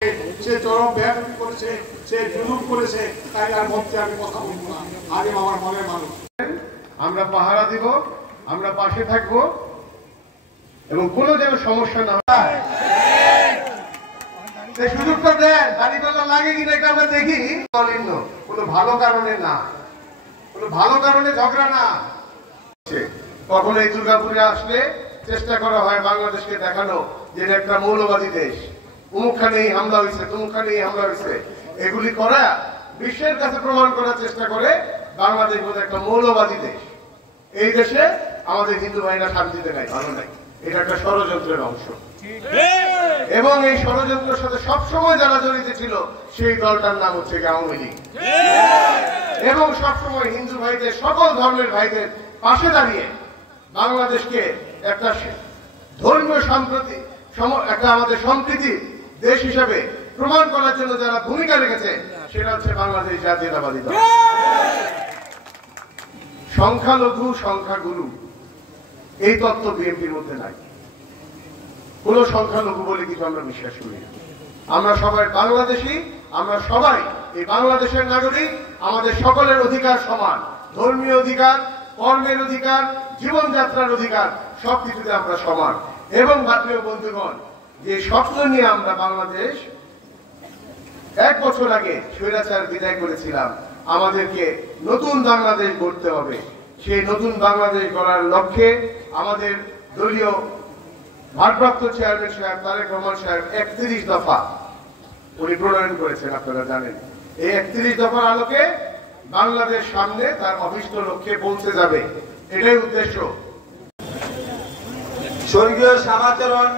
সে চরম ব্যায়াম করেছে, সে জুলুম করেছে, তাই আর মধ্যে আমি কথা বলবো না। আগে আমার মনের মানুষ, আমরা পাহারা দিব, আমরা পাশে থাকবো এবং কোনো যেন সমস্যা না হয় সুযোগটা দেন। দাঁড়িপাল্লা লাগে কিনা এটা আমরা দেখি। কোনো ভালো কারণে না, কোনো ভালো কারণে ঝগড়া না। কখন এই দুর্গাপুরে আসলে চেষ্টা করা হয় বাংলাদেশকে দেখানো যে এটা একটা মৌলবাদী দেশ, অমুকখানেই হামলা হয়েছে, তমুকখানেই হামলা হয়েছে, এগুলি করা বিশ্বের কাছে প্রমাণ করার চেষ্টা করে বাংলাদেশ বোধ একটা মৌলবাদী দেশ। এই দেশে আমাদের হিন্দু ভাইরা শান্তিতে নাই, ভালো নাই। এটা একটা ষড়যন্ত্রের অংশ এবং এই ষড়যন্ত্রের সাথে সবসময় যারা জড়িত ছিল সেই দলটার নাম হচ্ছে আওয়ামী লীগ এবং সবসময় হিন্দু ভাইদের, সকল ধর্মের ভাইদের পাশে দাঁড়িয়ে বাংলাদেশকে একটা ধর্মীয় সম্প্রীতি, একটা আমাদের সম্প্রীতি দেশ হিসাবে প্রমাণ করার জন্য যারা ভূমিকা রেখেছে সেটা হচ্ছে বাংলাদেশ জাতীয়তাবাদী দল। সংখ্যালঘু সংখ্যাগুরু এই তত্ত্ব বিএনপির মধ্যে নাই। কোন সংখ্যালঘু বলে কিছু আমরা বিশ্বাস করি না। আমরা সবাই বাংলাদেশী, আমরা সবাই এই বাংলাদেশের নাগরিক। আমাদের সকলের অধিকার সমান, ধর্মীয় অধিকার, কর্মের অধিকার, জীবনযাত্রার অধিকার, সবকিছুতে আমরা সমান। এবং ভারতীয় বন্ধুগণ, যে স্বপ্ন নিয়ে আমরা বাংলাদেশ 1 বছর আগে স্বৈরাচার বিদায় করেছিলাম, আমাদেরকে নতুন বাংলাদেশ গড়তে হবে। সেই নতুন বাংলাদেশ গড়ার লক্ষ্যে আমাদের দলীয় ভারপ্রাপ্ত চেয়ারম্যান সাহেব তারেক রহমান সাহেব 31 দফা উনি প্রণয়ন করেছেন, আপনারা জানেন। এই 31 দফার আলোকে বাংলাদেশ সামনে তার অভিষ্ট লক্ষ্যে পৌঁছে যাবে, এটাই উদ্দেশ্য। স্বর্গীয় শ্যামাচরণ